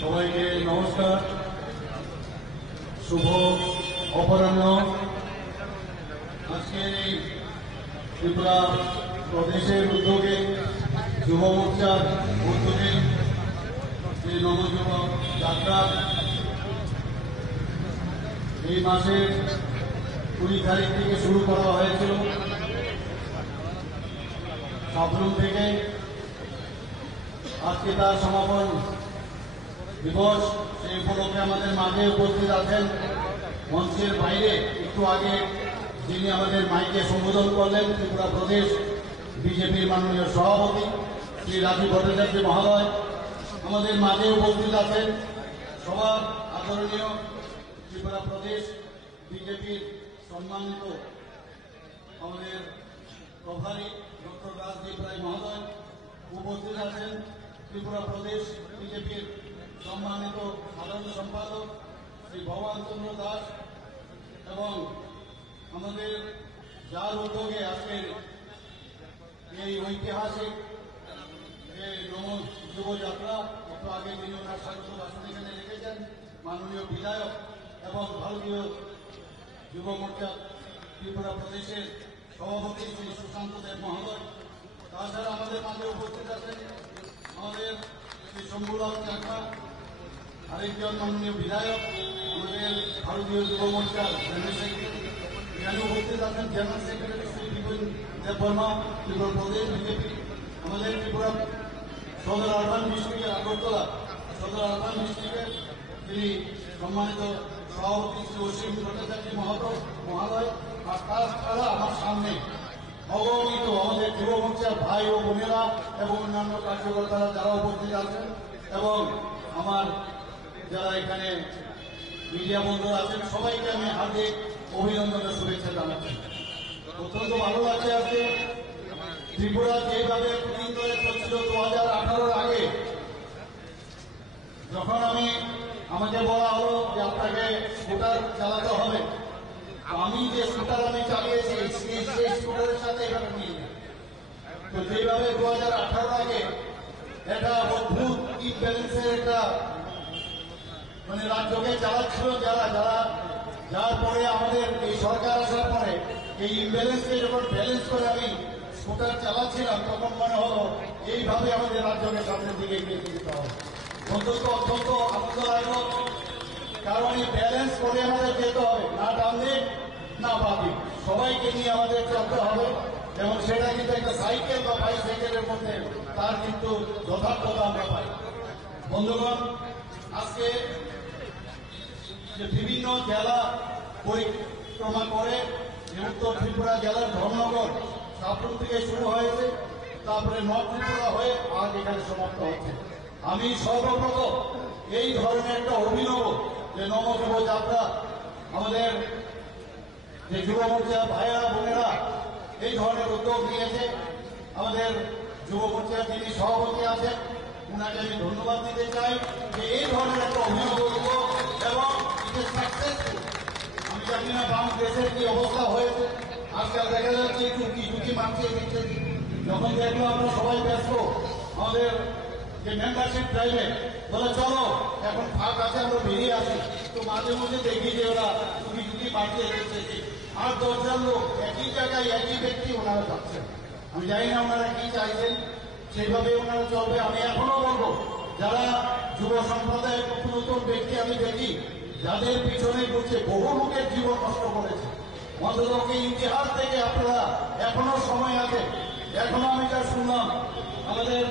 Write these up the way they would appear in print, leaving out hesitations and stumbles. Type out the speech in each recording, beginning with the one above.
সবাইকে নমস্কার। শুভ অপরাহ্ন। আজকে এই ত্রিপুরা প্রদেশের উদ্যোগে যুব মোর্চার উদ্যোগে যে নবযুব যাত্রা এই মাসের 20 তারিখ থেকে শুরু করা হয়েছিল সাবরুম থেকে। আজকে তার সমাপন দিবস। সেই উপলক্ষে আমাদের মাঝে উপস্থিত আছেন মঞ্চের বাইরে একটু আগে যিনি আমাদের মাইকে সম্বোধন করলেন ত্রিপুরা প্রদেশ বিজেপির মাননীয় সভাপতি শ্রী রাজীব ভট্টাচার্য মহোদয়। আমাদের মাঝে উপস্থিত আছেন সবার আদরণীয় ত্রিপুরা প্রদেশ বিজেপির সম্মানিত আমাদের প্রভারী ডক্টর রাজদীপ রায় মহোদয়। উপস্থিত আছেন ত্রিপুরা প্রদেশ বিজেপির সম্মানিত সাধারণ সম্পাদক শ্রী ভগবান চন্দ্র দাস এবং আমাদের যার উদ্যোগে আজকের এই ঐতিহাসিক নব যুবযাত্রা একটু আগে তিনি ওনার স্বাগত ভাষণ এখানে রেখেছেন মাননীয় বিধায়ক এবং ভারতীয় যুব মোর্চা ত্রিপুরা প্রদেশের সভাপতি শ্রী সুশান্ত দেব মহোদয়। তাছাড়া আমাদের মাঝে উপস্থিত আছেন আমাদের শ্রী শম্ভুলাল চাকমা, আরেকজন মাননীয় বিধায়ক আমাদের ভারতীয় যুব মোর্চার জেনারেল সেক্রেটারি। এখানে উপস্থিত আছেন জেনারেল সেক্রেটারি শ্রী বিপিন দেববর্মা ত্রিপুরা প্রদেশ বিজেপি। আমাদের ত্রিপুরা সদর আরবান ডিস্ট্রিক্টের আগরতলা সদর আরবান ডিস্ট্রিক্টের তিনি সম্মানিত সভাপতি শ্রী অসীম ভট্টাচার্য মহোদয়। আর তাছাড়া আমার সামনে অগণিত আমাদের যুব মোর্চার ভাই ও বোনেরা এবং অন্যান্য কার্যকর্তারা যারা উপস্থিত আছেন এবং আমার যারা এখানে মিডিয়া বন্ধুরা আছেন সবাইকে আমি হার্দিক অভিনন্দনের শুভেচ্ছা জানাচ্ছি। অত্যন্ত ভালো লাগছে আজকে ত্রিপুরা যেভাবে দুদিন ধরে চলছিল 2018 আগে যখন আমাকে বলা হলো যে আপনাকে স্কুটার চালাতে হবে, আমি যে স্কুটার আমি চালিয়েছি সেই স্কুটারের সাথে এখানে নিয়ে যাই। তো যেভাবে 2018 আগে একটা অদ্ভুত ইমব্যালেন্সের একটা রাজ্যকে চালাচ্ছিল যার পরে আমাদের এই সরকার আসার পরে এই ইমব্যালেন্সকে যখন ব্যালেন্স করে আমি স্কুটার চালাচ্ছিলাম তখন মনে হলো এইভাবে আমাদের রাজ্যকে সামনের দিকে এগিয়ে দিতে হবে। অন্তত অত্যন্ত আনন্দ লাগলো, কারণ এই ব্যালেন্স করে আমাদের যেতে হবে, না ডান দিক না বাঁ দিক, সবাইকে নিয়ে আমাদের চলতে হবে। এবং সেটা কিন্তু একটা সাইকেল বা বাইসাইকেলের মধ্যে তার কিন্তু যথার্থতা আমরা পাই। বন্ধুগণ, আজকে যে বিভিন্ন জেলা পরিক্রমা করে উত্তর ত্রিপুরা জেলার ধর্মনগর সাবরুম থেকে শুরু হয়েছে, তারপরে নর্থ ত্রিপুরা হয়ে আজ এখানে সমাপ্ত হচ্ছে। আমি সর্বপ্রথম এই ধরনের একটা অভিনব যে নবযুব যাত্রা আমাদের যে যুব মোর্চা ভাইয়েরা বোনেরা এই ধরনের উদ্যোগ নিয়েছে, আমাদের যুব মোর্চার যিনি সভাপতি আছেন উনাকে আমি ধন্যবাদ দিতে চাই যে এই ধরনের একটা অভিনব উদ্যোগ এবং সাকসেসফুল। আমি জানি না বাংলাদেশের কি অবস্থা হয়েছে, আজকাল দেখা যাচ্ছে একটু ঝুঁকি মানছে দিচ্ছে। যখন দেখলো আমরা সবাই ব্যস্ত আমাদের যে মেম্বারশিপ ড্রাইভে বলে চলো এখন ফাঁক আছে আমরা বেরিয়ে আসি, তো মাঝে মধ্যে দেখি যে ওরা ঝুঁকি বাড়তে এসেছে 8-10 লোক একই জায়গায় একই ব্যক্তি ওনারা যাচ্ছেন। আমি জানি না ওনারা কি চাইছেন, সেইভাবে ওনারা চলবে। আমি এখনো বলবো যারা যুব সম্প্রদায়ের নতুন ব্যক্তি আমি দেখি যাদের পিছনে ঘুরছে বহু লোকের জীবন নষ্ট করেছে, অন্তত ইতিহাস থেকে আপনারা এখনো সময় আছে। এখনো আমি যা শুনলাম আমাদের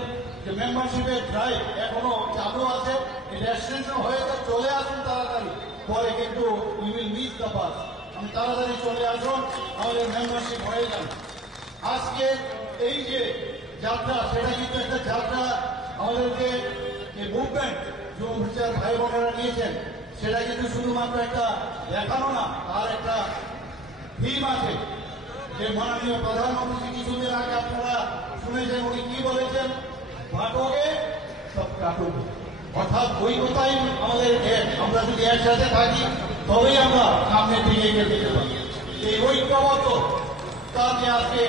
যে মেম্বারশিপের ড্রাইভ এখনো চালু আছে, এটা এক্সটেনশন হয়েছে, চলে আসুন তাড়াতাড়ি, পরে কিন্তু we will miss the bus. আমি তাড়াতাড়ি চলে আসুন, আমাদের মেম্বারশিপ হয়ে যান। আজকে এই যে যাত্রা সেটা কিন্তু একটা যাত্রা আমাদেরকে যে মুভমেন্ট যুব মোর্চার ভাই বোনেরা নিয়েছেন সেটা কিন্তু শুধুমাত্র একটা দেখানো না, তার একটা থিম আছে। যে মাননীয় প্রধানমন্ত্রী কিছুদিন আগে আপনারা শুনেছেন উনি কি বলেছেন, বাটোগে সব কাটোগে, অর্থাৎ ওই কথাই আমাদের আমরা যদি একসাথে থাকি তবেই আমরা সামনের দিকে এগিয়ে যেতে পারি। এই ঐক্যবদ্ধ তার যে আজকে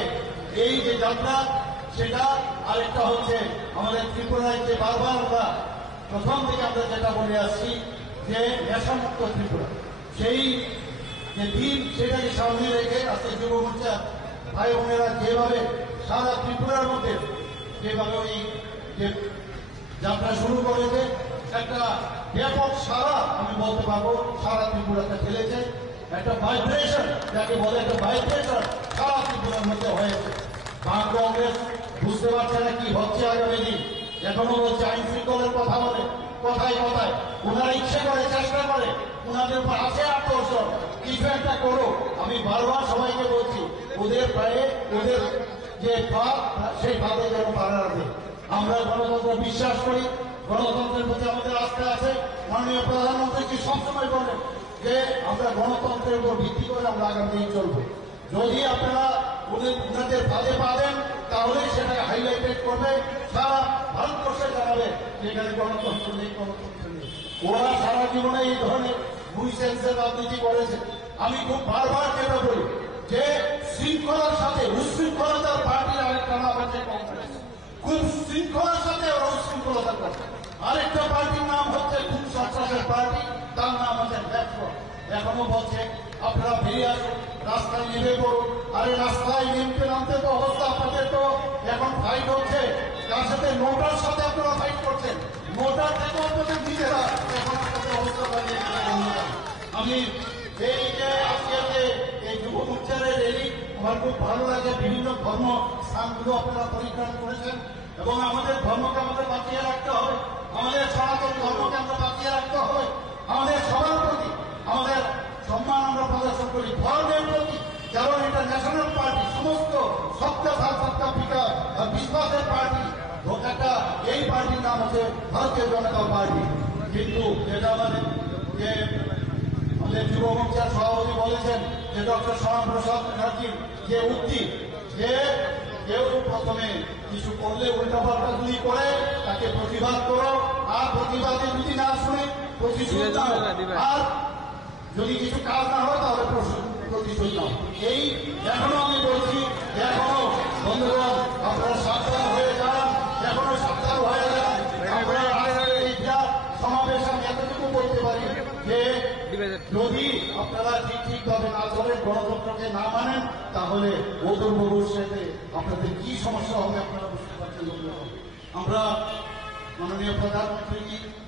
এই যে যাত্রা সেটা, আরেকটা হচ্ছে আমাদের ত্রিপুরায় যে বারবার আমরা প্রথম থেকে আমরা যেটা বলে আসছি যে নেশামুক্ত ত্রিপুরা, সেই যে দিন সেটাকে সামনে রেখে আজকে যুব মোর্চা ভাই বোনেরা যেভাবে সারা ত্রিপুরার মধ্যে যেভাবে ওই যে যাত্রা শুরু করেছে, একটা ব্যাপক সারা আমি বলতে পারবো সারা ত্রিপুরাতে ফেলেছে, একটা ভাইব্রেশন যাকে বলে একটা ভাইব্রেশন সারা ত্রিপুরার মধ্যে হয়েছে। কংগ্রেস বুঝতে পারছে না কি হচ্ছে আগামী দিন, এখনো বলছে আইন শৃঙ্খলার কথা বলে, কথায় কথায় ওনারা ইচ্ছে করে চেষ্টা করে, ওনাদের উপর আছে আকর্ষণ কিছু একটা করো। আমি বারবার সবাইকে বলছি ওদের পায়ে ওদের যে পথ সেই পথে যেন পাড়া রাখে। আমরা গণতন্ত্র বিশ্বাস করি, গণতন্ত্রের প্রতি আমাদের আস্থা আছে। মাননীয় প্রধানমন্ত্রী সবসময় বলেন যে আমরা গণতন্ত্রের উপর ভিত্তি করে আমরা আগামী দিন চলবো। যদি আপনারা ওনাদের ফাঁদে পা দেন তাহলে সেটাকে হাইলাইটেড করবে, সারা ভারতবর্ষে জানাবে যেখানে গণতন্ত্র নেই, গণতন্ত্র নেই। ওরা সারা জীবনে এই ধরনের বুঝেন্সের রাজনীতি করেছে। আমি খুব বারবার যেটা বলি যে শৃঙ্খলার সাথে উশৃঙ্খলতার পার্টির আরেকটা নাম হচ্ছে কংগ্রেস। খুব শৃঙ্খলার সাথে ওরা উশৃঙ্খলতা করে। আরেকটা পার্টির নাম হচ্ছে খুব সন্ত্রাসের পার্টি, তার নাম হচ্ছে ব্যাকওয়ার্ড। এখনো বলছে আপনারা বেরিয়ে আসুন, রাস্তায় নেমে পড়ুন। আরে রাস্তায় নামতে তো অবস্থা আপনাদের তো এখন ফাইট হচ্ছে, তার সাথে নোটার সাথে আপনারা ফাইট করছেন, নোটার থেকে আপনাদের নিজেরা এখন আপনাদের অবস্থা বানিয়ে আমি এই যে আজকে যে এই যুব মোর্চার র্যালি আমার খুব ভালো লাগে। বিভিন্ন ধর্ম স্থানগুলো আপনারা পরিক্রমা করেছেন এবং আমাদের ধর্মকে আমাদের বাঁচিয়ে রাখতে হবে, আমাদের সনাতন ধর্মকে আমরা বাঁচিয়ে রাখতে হবে। আমাদের সবার প্রতি আমাদের সম্মান আমরা প্রদর্শন করি, ধর্মের প্রতি, কারণ এটা ন্যাশনাল পার্টি, সমস্ত সবটা সাত সবটা বিকাশ বিশ্বাসের পার্টি। একটা এই পার্টির নাম হচ্ছে ভারতীয় জনতা পার্টি। কিন্তু যেটা আমাদের যে আমাদের যুব মোর্চার সভাপতি বলেছেন যে ডক্টর শ্যামাপ্রসাদ মুখার্জির যে উক্তি যে কেউ প্রথমে কিছু করলে উল্টাপাল্টা গুলি করে তাকে প্রতিবাদ করো, আর প্রতিবাদে যদি না শুনে প্রতিশোধ দাও, আর যদি কিছু কাজ না হয় তাহলে প্রতিশোধ দাও। এই এখনো আমি বলছি, এখনো বন্ধুগণ আপনারা সাবধান হয়ে যান, এখনো সাবধান হয়ে যান। আমরা এই সমাবেশ আমি এতটুকু বলতে পারি যে যদি আপনারা ঠিকভাবে না চলেন, গণতন্ত্রকে না মানেন, তাহলে অদূর ভবিষ্যতে আপনাদের কি সমস্যা হবে আপনারা বুঝতে পারছেন। আমরা মাননীয় প্রধানমন্ত্রী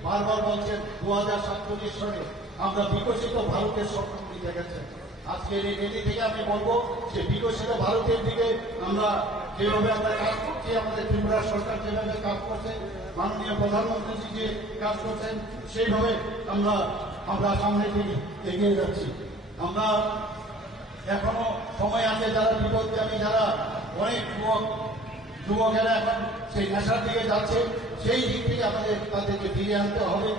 বারবার বলছেন 2047 সালে আমরা বিকশিত ভারতের স্বপ্নগুলি দেখেছেন। আজকের এই র্যালি থেকে আমি বলবো যে বিকশিত ভারতের দিকে আমরা যেভাবে আমরা কাজ করছি, আমাদের ত্রিপুরা সরকার যেভাবে কাজ করছে, মাননীয় প্রধানমন্ত্রী যে কাজ করছেন, সেইভাবে আমরা সামনে থেকে এগিয়ে যাচ্ছি। আমরা এখনো সময় আছে, যারা বিপদগামী, যারা অনেক যুবকেরা এখন সেই নেশার দিকে যাচ্ছে, সেই দিক থেকে আমাদের তাদেরকে ফিরিয়ে আনতে হবে।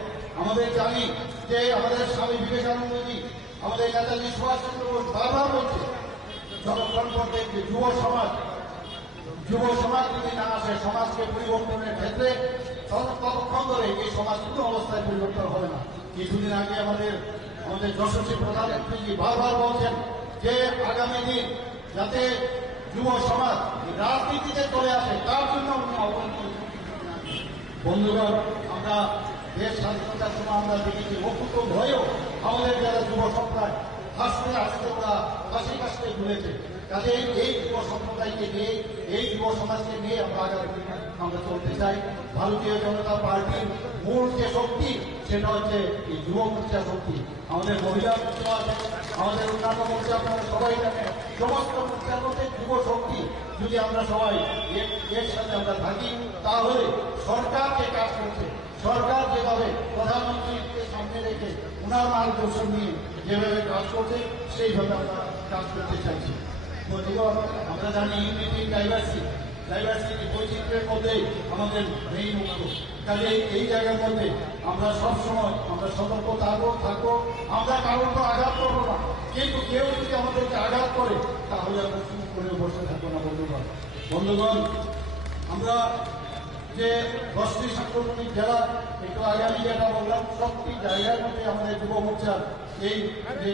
আমাদের জানি যে আমাদের স্বামী বিবেকানন্দজি, আমাদের নেতাজি সুভাষচন্দ্র বোস বারবার বলছে যতক্ষণ পর্যন্ত যুব সমাজ যদি না আসে সমাজকে পরিবর্তনের ক্ষেত্রে, ততক্ষণ ধরে এই সমাজ কোনো অবস্থায় পরিবর্তন হবে না। কিছুদিন আগে আমাদের যশস্বী প্রধানমন্ত্রী বারবার বলছেন যে আগামী দিন যাতে যুব সমাজ রাজনীতিতে চলে আসে তার জন্য উনি আহ্বান করেছেন। বন্ধুগণ, আমরা দেশ স্বাধীনতার সময় আমরা দেখেছি অকুত ভয়েও আমাদের যারা যুব সম্প্রদায় হাসতে হাসতে ওরা হাসি কাশতে ভুলেছে। কাজে এই যুব সম্প্রদায়কে নিয়ে, এই যুব সমাজকে নিয়ে আমরা চলতে চাই। ভারতীয় জনতা পার্টির মূল যে শক্তি সেটা হচ্ছে এই যুব মোর্চা শক্তি। আমাদের মহিলা মোর্চা আছে, আমাদের অন্যান্য মোর্চা আপনারা সবাই জানেন। সমস্ত মোর্চার মধ্যে যুব শক্তি যদি আমরা সবাই এর সাথে আমরা থাকি, তাহলে সরকার যে কাজ করছে, সরকার যেভাবে প্রধানমন্ত্রীকে সামনে রেখে ওনার মার্গদর্শন নিয়ে যেভাবে কাজ করছে, সেইভাবে আমরা কাজ করতে চাইছি। আমরা জানি ইউনিটি ডাইভার্সিটি বৈচিত্র্যের মধ্যে আমাদের নেই মুক্ত। কাজে এই জায়গার মধ্যে আমরা সবসময় আমরা সতর্ক থাকবো। আমরা কারোর তো আঘাত করবো না, কিন্তু কেউ যদি আমাদেরকে আঘাত করে তাহলে আমরা চুপ করে বসে থাকবো না। বন্ধুগণ, আমরা যে 10টি সাংগঠনিক জেলা, একটু আগে আমি যেটা বললাম, সবটি জায়গার মধ্যে আমাদের যুব মোর্চার এই যে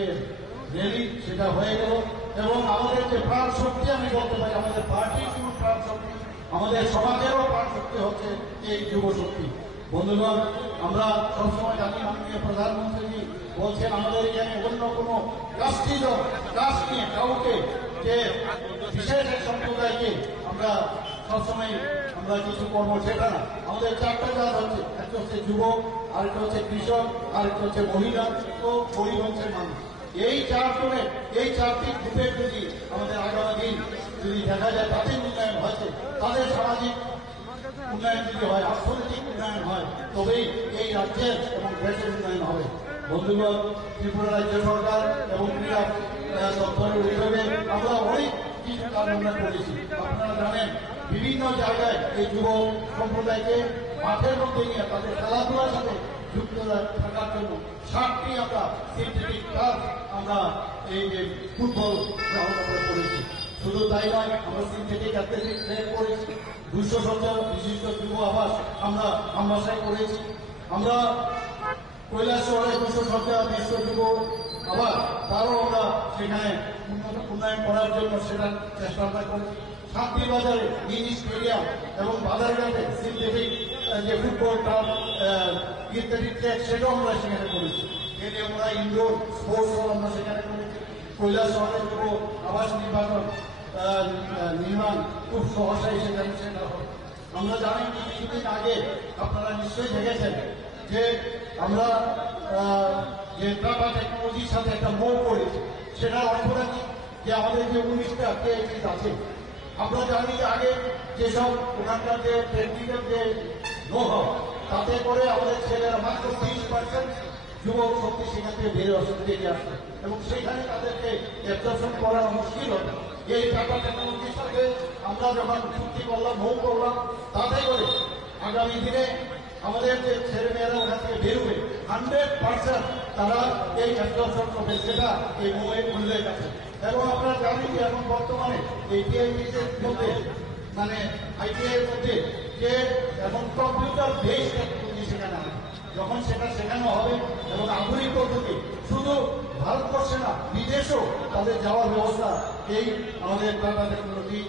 র্যালি সেটা হয়ে গেল। এবং আমাদের যে প্রাণ শক্তি আমি বলতে পারি, আমাদের পার্টির যেমন প্রাণ শক্তি, আমাদের সমাজেরও প্রাণ শক্তি হচ্ছে এই যুব শক্তি। বন্ধুগণ, আমরা সবসময় জানি মাননীয় প্রধানমন্ত্রী বলছেন আমাদের এখানে অন্য কোনো রাষ্ট্রীয় কাজ নিয়ে কাউকে যে বিশেষ এক সম্প্রদায়কে আমরা সবসময় আমরা কিছু করবো সেটা না। আমাদের চারটা কাজ হচ্ছে, একটা হচ্ছে যুবক, আরেকটা হচ্ছে কৃষক, আরেকটা হচ্ছে মহিলা ও গরিব অংশের মানুষ। এই চারজনের এই চারটি গ্রুপের যদি আমাদের আগামী দিন যদি দেখা যায় তাদের উন্নয়ন হয়েছে, তাদের সামাজিক উন্নয়ন যদি হয়, অর্থনৈতিক উন্নয়ন হয়, তবেই এই রাজ্যের এবং দেশের উন্নয়ন হবে। বন্ধুগণ, ত্রিপুরা রাজ্য সরকার এবং ক্রীড়া দপ্তরের উদ্যোগে আমরা অনেক কিছু কাজ আমরা করেছি। আপনারা জানেন বিভিন্ন জায়গায় এই যুব সম্প্রদায়কে মাঠের মধ্যে নিয়ে তাদের খেলাধুলার সাথে যুক্ত থাকার জন্য 60টি আমরা সিনথেটিক টার্ফ আমরা এই যে ফুটবল গ্রাউন্ড আমরা করেছি। শুধু তাই নয়, আমরা সিনথেটিক অ্যাথলেটিক ট্রেন করেছি, 200 সজ্জার বিশিষ্ট যুব আবাস আমরা আমবাসায় করেছি। আমরা কৈলাস শহরে 200 সজ্জার বিশ্ব যুব আবাস, তারও আমরা সেখানে উন্নয়ন করার জন্য সেটা চেষ্টা করেছি। শান্তিবাজারে মিনি স্টেডিয়াম এবং বাজারঘাটে সিনথেটিক যে ফুটবল টার্ফ ইত্যাদি ট্র্যাক সেটাও আমরা সেখানে করেছি। এতে আমরা ইনডোর স্পোর্টস আমরা সেখানে করেছি। কৈলাস শহরে যুব আবাস নির্মাণ খুব সহসাই সেখানে সেটা হয়। আমরা জানি কিছুদিন আগে আপনারা নিশ্চয়ই দেখেছেন যে আমরা যে টাটা টেকনোলজির সাথে একটা মৌ করেছি। সেটার অর্থটা কি, যে আমাদের যে 19টা কেএমএস আছে, আমরা জানি যে আগে যেসব ওখানকার যে টেকনিক্যাল যে নো-হাউ, তাতে করে আমাদের ছেলেরা মাত্র 30% যুবক শক্তি সেখান থেকে বেরিয়ে আসে এবং সেখানে তাদেরকে অ্যাবজর্পশন করা মুশকিল হবে। এই টাটা টেকনোলজির সাথে আমরা যখন চুক্তি করলাম, মৌ করলাম, তাতে করে আগামী দিনে আমাদের যে ছেলেমেয়েরা ওখান থেকে বেরোবে 100% তারা এই অ্যাবজর্পশন করবে, সেটা এই মৌয়ের উল্লেখ আছে। এবং আপনারা জানেন যে এখন বর্তমানে এই টিআইবির মধ্যে মানে আইটিআই এর মধ্যে যে এখন কম্পিউটার বেসড টেকনোলজি সেখানে আছে, যখন সেটা শেখানো হবে এবং আধুনিক পদ্ধতি শুধু ভারতবর্ষে না বিদেশেও তাদের যাওয়ার ব্যবস্থা এই আমাদের টাটা টেকনোলজি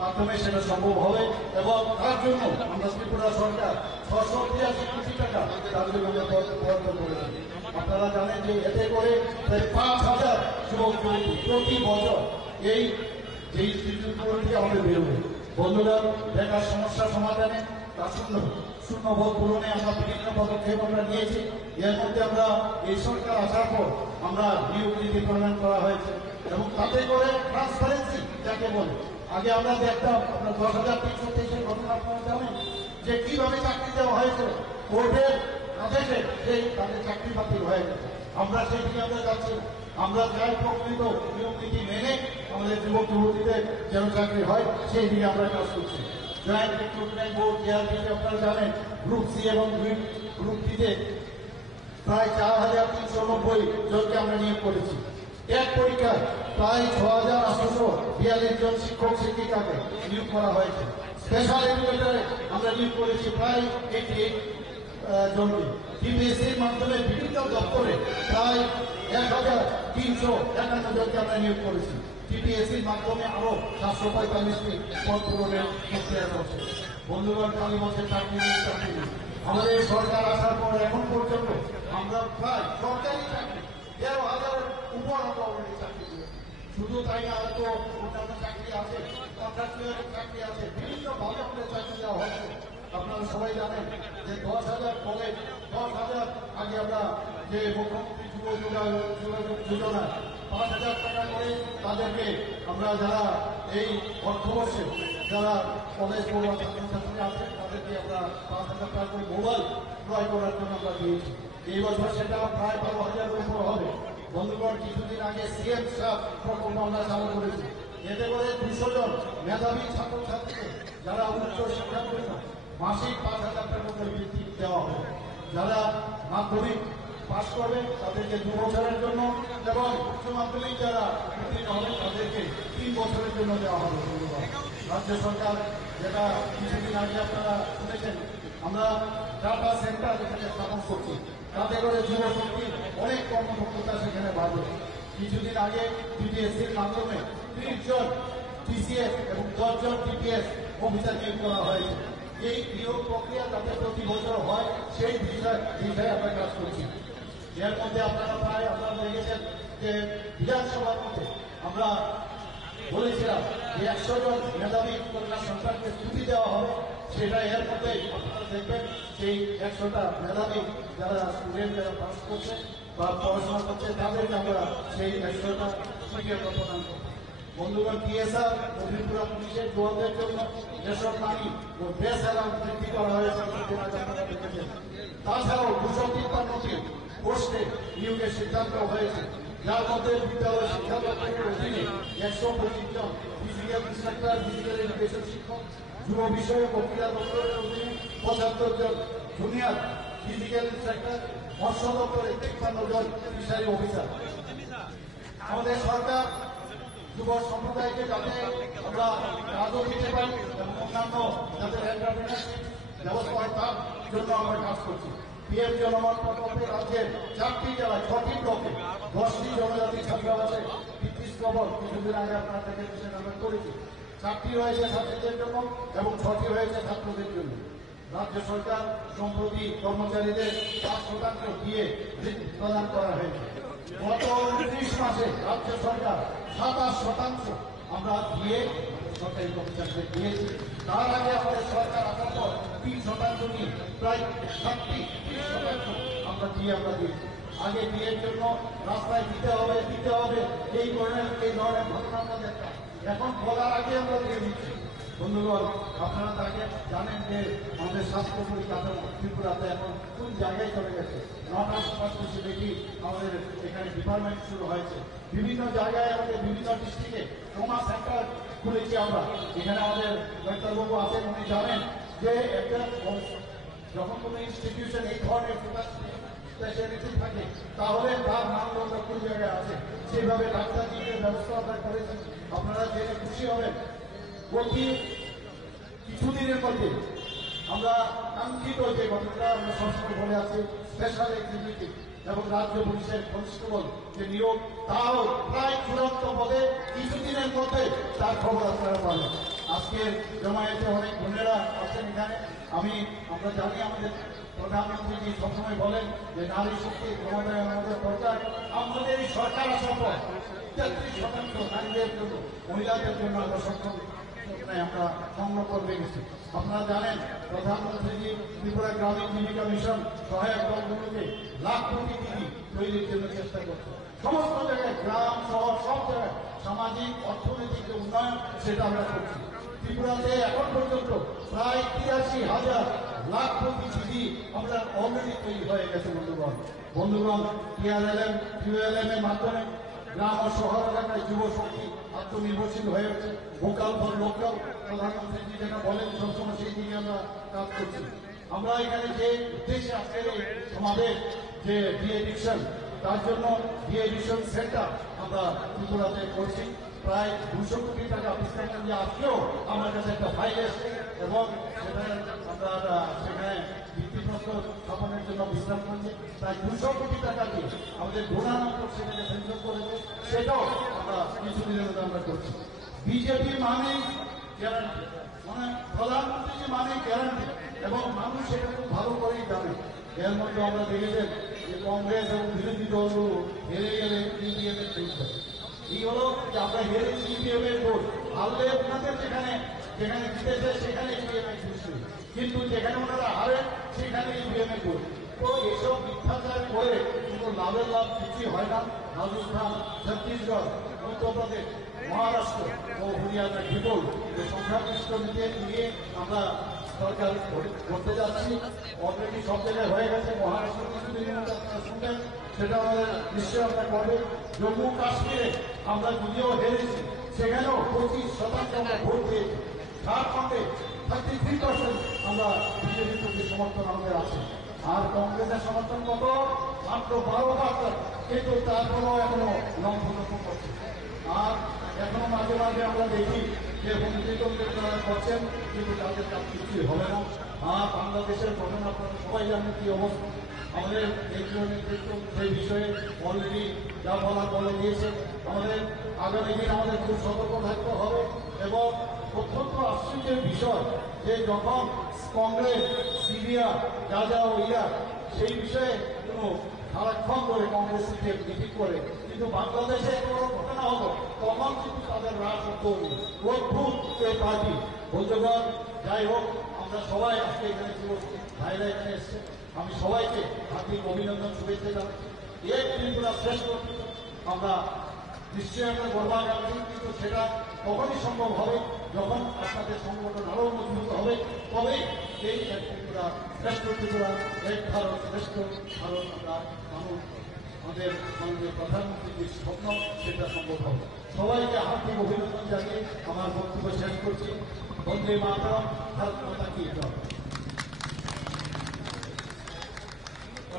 মাধ্যমে সেটা সম্ভব হবে। এবং তার জন্য আমরা ত্রিপুরা সরকার 683 কোটি টাকা তার জন্য বরাদ্দ করেছি। আপনারা জানেন যে এতে করে প্রায় 5,000 যুবক যুবতী প্রতি বছর এই যে ইনস্টিটিউটগুলো থেকে আমাদের বেরোবে। বন্ধুরা, বেকার সমস্যা সমাধানে শূন্যবোধ পূরণে আমরা বিভিন্ন পদক্ষেপ আমরা নিয়েছি। এর মধ্যে আমরা এই সরকার আসার পর আমরা নিয়োগ নীতি প্রণয়ন করা হয়েছে এবং তাতে করে ট্রান্সপারেন্সি যাকে বলে, আগে আমরা দেখতাম আপনার 10,323 ঘটনা আপনারা জানেন যে কিভাবে চাকরি দেওয়া হয়েছে, কোর্টের আদেশে সেই তাদের চাকরি বাতিল হয়ে গেছে। আমরা সেই দিকে আমরা যাচ্ছি, আমরা চাই প্রকৃত নিয়ম নীতি মেনে আমাদের যুবক যুবতীদের যেন চাকরি হয় সেই দিকে আমরা কাজ করছি। জয়েন্ট রিক্রুটমেন্ট বোর্ড জেআরপিতে আপনারা জানেন গ্রুপ সি এবং গ্রুপ ডিতে প্রায় 4,390 জনকে আমরা নিয়োগ করেছি। এক পরীক্ষায় প্রায় 6,842 জন শিক্ষক শিক্ষিকাকে নিয়োগ করা হয়েছে। স্পেশাল এডুকেটরে আমরা নিয়োগ করেছি প্রায় 88 জনকে। টিপিএসসির মাধ্যমে বিভিন্ন দপ্তরে প্রায় 1,351 জনকে আমরা নিয়োগ করেছি। টিপিএসসির মাধ্যমে আরো 745টি পদ পূরণের প্রক্রিয়া চলছে। বন্ধুগণ, কালী বছর চাকরি আমাদের সরকার আসার পর এখন পর্যন্ত আমরা প্রায় সরকারি চাকরি 13,000 উপর আমরা অলরেডি চাকরি দিয়েছি। শুধু তাই না, হয়তো অন্যান্য চাকরি আছে, কন্ট্রাক্টুয়াল চাকরি আছে, বিভিন্ন ভাবে আমাদের চাকরি দেওয়া হচ্ছে। আপনারা সবাই জানেন যে 10,000 কলেজ, 10,000 আগে আমরা যে মুখ্যমন্ত্রী যুব যোজনা 5,000 টাকা করে তাদেরকে আমরা যারা এই অর্থবর্ষে যারা কলেজ পড়ুয়া ছাত্রছাত্রী আছে তাদেরকে আমরা 5,000 টাকা করে মোবাইল ক্রয় করার জন্য আমরা দিয়েছি। এই বছর সেটা প্রায় 12,000 উপর হবে। বন্ধুগণ, কিছুদিন আগে সিএম সাহেব প্রকল্প আমরা চালু করেছি। এতে করে 200 জন মেধাবী ছাত্রছাত্রীকে যারা উচ্চ শিক্ষার জন্য মাসিক 5,000 টাকা করে বৃত্তি দেওয়া হবে। যারা মাধ্যমিক পাশ করবে তাদেরকে 2 বছরের জন্য এবং উচ্চ মাধ্যমিক যারা উত্তীর্ণ হবে তাদেরকে 3 বছরের জন্য দেওয়া হবে। রাজ্য সরকার যেটা কিছুদিন আগে আপনারা শুনেছেন, আমরা ডাটা সেন্টার যেখানে স্থাপন করছি, তাতে করে যুব শক্তি অনেক কর্মদক্ষতা সেখানে বাড়বে। কিছুদিন আগে টিপিএসসির মাধ্যমে 30 জন টিসিএস এবং 10 জন টিপিএস অফিসার নিয়োগ করা হয়েছে। এই নিয়োগ প্রক্রিয়া যাতে প্রতি বছর হয় সেই বিষয়ে আমরা কাজ করছি। এর মধ্যে আপনারা দেখেছেন যে বিধানসভার মধ্যে আমরা বলেছিলাম যে 100 জন মেধাবী কন্যা সন্তানকে ছুটি দেওয়া হবে। সেটা এর মধ্যে আপনারা দেখবেন সেই 100টা মেধাবী যারা স্টুডেন্ট যারা পাস করছে বা পড়াশোনা করছে তাদেরকে আমরা সেই 100টা ছুটি আমরা প্রদান করব। বন্ধুগণ, টিএসআর ও ত্রিপুরা পুলিশের জওয়ানদের জন্য রেশন পানি ও বেস অ্যালাউন্স বৃদ্ধি করা হয়েছে আপনারা দেখেছেন। তাছাড়াও 253টি পোস্টে নিয়োগের সিদ্ধান্ত হয়েছে, যার মধ্যে বিদ্যালয় শিক্ষা দপ্তরের অধীনে 125 জন ফিজিক্যাল ইন্সট্রাক্টর, ফিজিক্যাল এডুকেশন শিক্ষক, যুব বিষয়ক ও ক্রীড়া দপ্তরের অধীনে 75 জন জুনিয়র ফিজিক্যাল ইন্সট্রাক্টর, মৎস্য দপ্তরে 53 জন ফিশারি অফিসার। আমাদের সরকার যুব সম্প্রদায়কে যাতে আমরা কাজও দিতে পারি এবং অন্যান্য যাদের এন্টারপ্রেনারশিপ ব্যবস্থা হয় তার জন্য আমরা কাজ করছি। পিএম জনমত প্রকল্পে রাজ্যের 4টি জেলায় 6টি ব্লকে 10টি জনজাতি ছাত্রাবাসে বিদ্যুৎ কবল কিছুদিন আগে আপনার থেকে সেটা আমরা করেছি। 4টি রয়েছে ছাত্রীদের জন্য এবং 6টি রয়েছে ছাত্রদের জন্য। রাজ্য সরকার সম্প্রতি কর্মচারীদের 5% দিয়ে প্রদান করা হয়েছে। গত 29 মাসে রাজ্য সরকার 27% আমরা দিয়ে সরকারি কর্মচারীদের দিয়েছি। তার আগে আমাদের সরকার আসার পর 3% নিয়ে প্রায় 30% আমরা দিয়েছি। আগে বিয়ের জন্য রাস্তায় দিতে হবে এই ধরনের ঘটনা আমরা দেখতাম। এখন বলার আগে আমরা দিয়ে দিচ্ছি। বন্ধুগণ, আপনারা তাকে জানেন যে আমাদের স্বাস্থ্য পরিকাঠামো ত্রিপুরাতে এখন কোন জায়গায় চলে গেছে। নট স্পেশালিটি আমাদের এখানে ডিপার্টমেন্ট শুরু হয়েছে। বিভিন্ন জায়গায় আমাদের বিভিন্ন ডিস্ট্রিক্টে ট্রমা সেন্টার খুলেছি আমরা। এখানে আমাদের ডাক্তারবাবু আছেন, উনি জানেন যে একটা যখন কোনো ইনস্টিটিউশন এই ধরনের স্পেশালিটি থাকে তাহলে তার মানদণ্ড কোন জায়গায় আছে সেইভাবে ডাক্তারদের ব্যবস্থা আমরা করেছি। আপনারা জেনে খুশি হবেন, প্রতি কিছুদিনের মধ্যে আমরা কাঙ্ক্ষিত যে ঘটনাটা আমরা সবসময় বলে আছি স্পেশাল এক্সিকিউটিভ এবং রাজ্য পুলিশের কনস্টেবল যে নিয়োগ, তাও প্রায় চূড়ান্ত পদে কিছুদিনের মধ্যে তার খবর আপনারা পাবেন। আজকের জমায়েতে অনেক বোনেরা আছেন এখানে। আমরা জানি আমাদের প্রধানমন্ত্রী সবসময় বলেন যে নারী শক্তি ক্ষমতায় আমাদের দরকার। আমাদের এই সরকার আসার পর 33% নারীদের জন্য, মহিলাদের জন্য আমরা সক্ষম আমরা সংগ্রহ করে রেখেছি। আপনারা জানেন প্রধানমন্ত্রী ত্রিপুরা গ্রামীণ জীবিকা মিশন সহায়ক দলগুলোকে লাখপতি দিদি তৈরির জন্য চেষ্টা করছে। সমস্ত জায়গায় গ্রাম শহর সব জায়গায় সামাজিক অর্থনৈতিক যে উন্নয়ন সেটা আমরা করছি। ত্রিপুরাতে এখন পর্যন্ত প্রায় 83,000 লাখপতি দিদি আমরা অলরেডি তৈরি হয়ে গেছে। বন্ধুগণ, টিআরএলএম এর মাধ্যমে গ্রাম ও শহর এলাকায় যুব শক্তি আত্মনির্ভরশীল হয়ে উঠছে। ভোকাল ফর লোকাল প্রধানমন্ত্রী যেটা বলেন সবসময় সেই দিকে আমরা কাজ করছি। আমরা এখানে যে উদ্দেশ্যে আজকের আমাদের যে ডিএডিকশন, তার জন্য ডিএডিকশন সেন্টার আমরা ত্রিপুরাতে করছি। প্রায় 200 কোটি টাকা বিশ্লেষণ দিয়ে আজকেও আমার কাছে একটা ফাইল এসছে এবং আমরা সেখানে ভিত্তিপ্রস্তর স্থাপনের জন্য বিশ্রাম করছি। প্রায় 200 কোটি টাকা দিয়ে আমাদের ডোনার নম্বর সেখানে সেন্সর করেছে, সেটাও আমরা কিছুদিনের মধ্যে আমরা করছি। বিজেপি মানে গ্যারান্টি, মানে প্রধানমন্ত্রী মানে গ্যারান্টি এবং মানুষ সেটা খুব ভালো করেই জানে। এর মধ্যে আমরা দেখেছেন যে কংগ্রেস এবং বিরোধী দলগুলো হেরে গেলে ইভিএম এর ভোট দেয়। এই হলো যে আমরা হেরেছি ইভিএম এর ভোট, হারলে ওনাদের যেখানে জিতেছে সেখানে ইভিএম এর ভোট, কিন্তু যেখানে ওনারা হারেন সেখানে ইভিএম এর ভোট। তো এইসব মিথ্যাচার করে কিন্তু লাভের লাভ কিছুই হয় না। রাজস্থান, ছত্তিশগড়, মধ্যপ্রদেশ, মহারাষ্ট্র ও হরিয়ানা বিপুল যে সংখ্যাগরিষ্ঠ নিয়ে আমরা সরকার করতে যাচ্ছি। অলরেডি সব জায়গায় হয়ে গেছে। মহারাষ্ট্র কিছুদিনের মধ্যে আপনারা শুনবেন, সেটা আমাদের নিশ্চয়ই আমরা করবে। জম্মু কাশ্মীরে আমরা যদিও হেরেছি, সেখানেও 25% আমরা ভোট দিয়েছি। ঝাড়খণ্ডে 33% আমরা বিজেপির প্রতি সমর্থন আমাদের আছে। আর কংগ্রেসের সমর্থন কত? মাত্র 12%, কিন্তু তারপরেও এখনো লঙ্ঘন করছে। আর এখনো মাঝে মাঝে আমরা দেখি যে হুমকি-টমকি তারা করছেন, কিন্তু তাদের কাজ কিছুই হবে না। আর বাংলাদেশের ঘটনা আপনারা সবাই জানেন কি অবস্থা। আমাদের কেন্দ্রীয় নেতৃত্ব সেই বিষয়ে অলরেডি যা বলার বলে দিয়েছে। আমাদের আগামী দিন আমাদের খুব সতর্ক থাকতে হবে এবং অত্যন্ত আশ্চর্যের বিষয় যে যখন কংগ্রেস সিরিয়া গাজা ও ইরাক সেই বিষয়ে কোনো সারাক্ষণ করে কংগ্রেস মিটিং করে, কিন্তু বাংলাদেশে কোনো ঘটনা হলো তখন কিন্তু তাদের রাস অদ্ভুত এই পার্টি বন্ধুগণ। যাই হোক, আমরা সবাই আজকে এখানে ভাইরা এখানে এসছে, আমি সবাইকে হার্দিক অভিনন্দন শুভেচ্ছা জানাচ্ছি। এই ত্রিপুরা শ্রেষ্ঠ আমরা নিশ্চয়ই আমরা গর্বাকাঙ্ক্ষী, কিন্তু সেটা তখনই সম্ভব হবে যখন আপনাদের সংগঠন আরও মজবুত হবে, তবেই এই এক ত্রিপুরা শ্রেষ্ঠ ত্রিপুরা, এক ভারত শ্রেষ্ঠ ভারত আমরা মানুষ আমাদের মাননীয় প্রধানমন্ত্রীর যে স্বপ্ন সেটা সম্ভব হবে। সবাইকে হার্দিক অভিনন্দন জানিয়ে আমার বক্তব্য শেষ করছি। বন্দে মাতরম, ভারত মাতা কি জয়।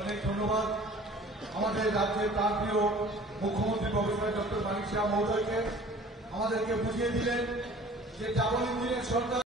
অনেক ধন্যবাদ আমাদের রাজ্যের প্রান্তীয় মুখ্যমন্ত্রী প্রফেসর ডক্টর মানিক শাহ মহোদয়কে। আমাদেরকে বুঝিয়ে দিলেন যে ডাবল ইঞ্জিনের সরকার